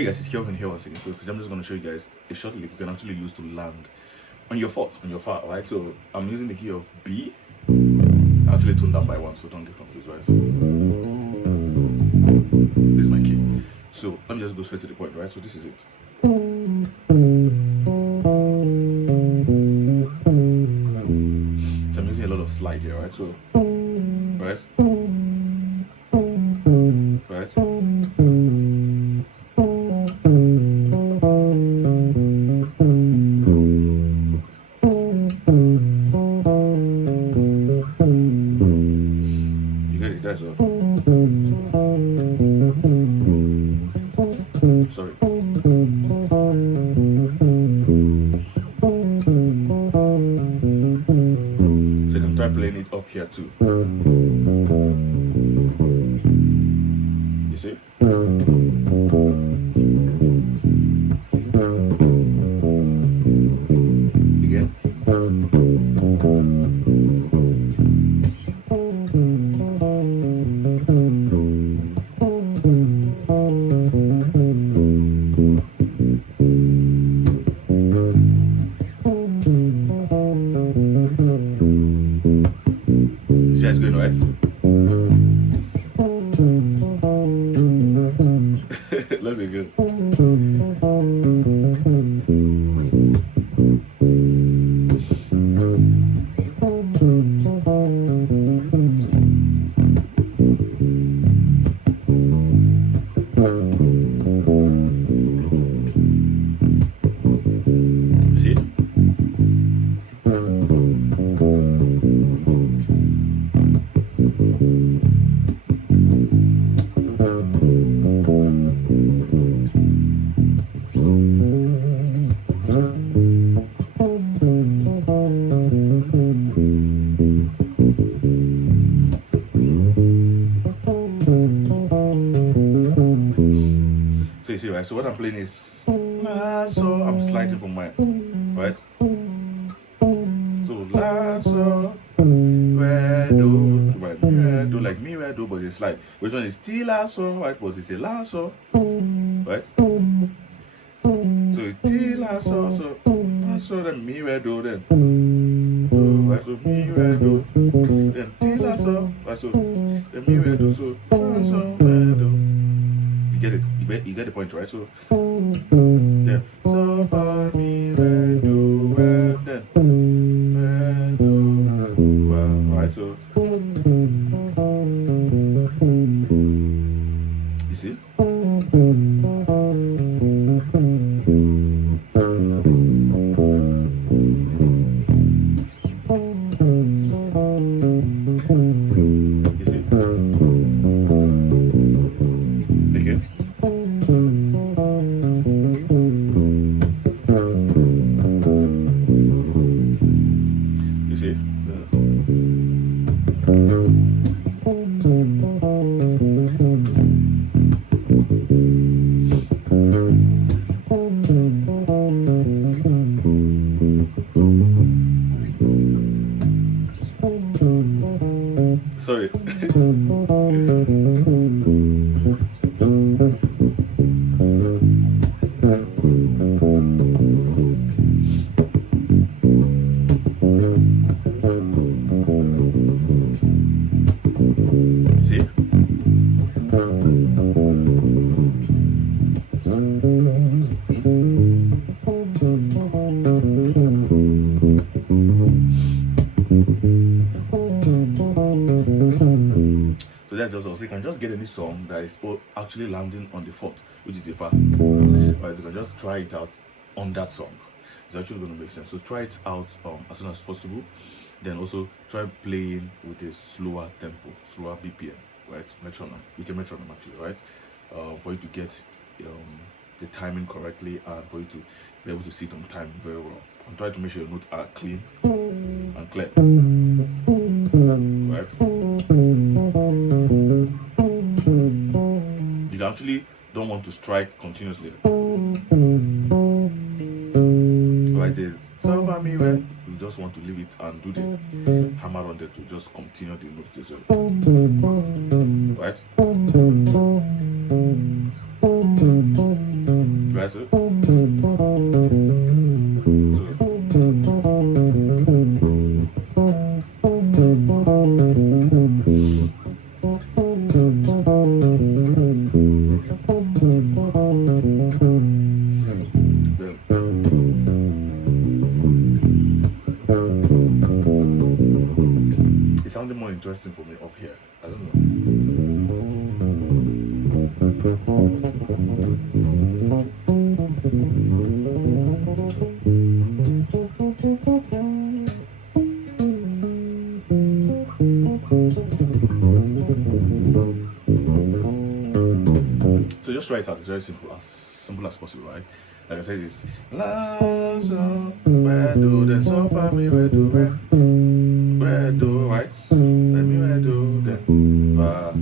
Hey guys, it's Kelvin here once again. So today I'm just going to show you guys a short lick you can actually use to land on your fourth, on your FAH, right? So I'm using the key of B, actually toned down by one, so don't get confused, right? This is my key. So let me just go straight to the point, right? So this is it. So I'm using a lot of slide here, right? So, right? Right? That's all. Sorry. So you can try playing it up here too. You see? Again. See how it's going, right? Let's go good. See? So you see, right? So what I'm playing is La, so I'm sliding from my right. So La, so Re, do, right? Re, do, like me, Re, do, but it's slide. Which one is Ti, La, so, right? But it's a La, so, right? So it's Ti, La, so, then Mi, Re, do, then right? So Mi, Re, do, then Ti, La, so, right? So then Mi, Re, do, so La, so, Re, do. You get it? You get the point, right? So then so fa mi re do re then re do fa, right? So you see? You see? Again. You see? Sorry. See? So that's just us. We can just get any song that is actually landing on the fourth, which is the FAH. Right, you can just try it out on that song. It's actually going to make sense. So try it out as soon as possible. Then also try playing with a slower tempo, slower BPM, right? Metronome, with a metronome actually, right? For you to get the timing correctly and for you to be able to sit on time very well. And try to make sure your notes are clean and clear, right? You actually don't want to strike continuously. Right there, so for me, you just want to leave it and do the hammer on there to just continue the notation. Right? right? So, it's sounding more interesting for me up here. I don't know. So just write out. It's very simple as possible, right? Like I said, it's la so where do then so fa mi where do, right? Let me where do then fa.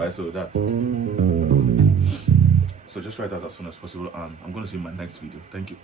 Right, so that's. So just write out as soon as possible, and I'm going to see you in my next video. Thank you.